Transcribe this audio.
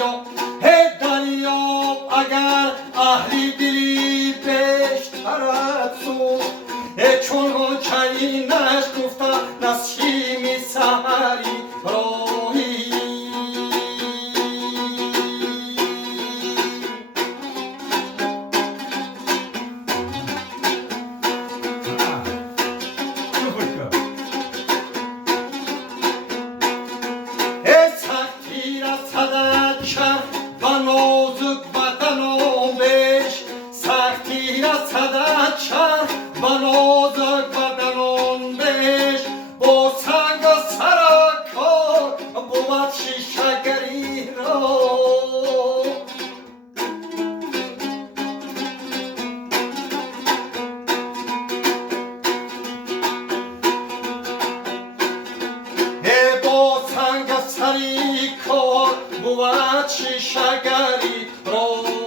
را دریاب اگر اهلی دلی بشترد سو چون غنچه‌ای نشکفته نسیم سحری راهی سختی رسد چرخ و نازک بدنم بش سختی رسد چرخ و نازک بدنم بش با سنگ و سر کار بود شیشه‌گری را با سنگ و سری کار بود شیشه‌گری را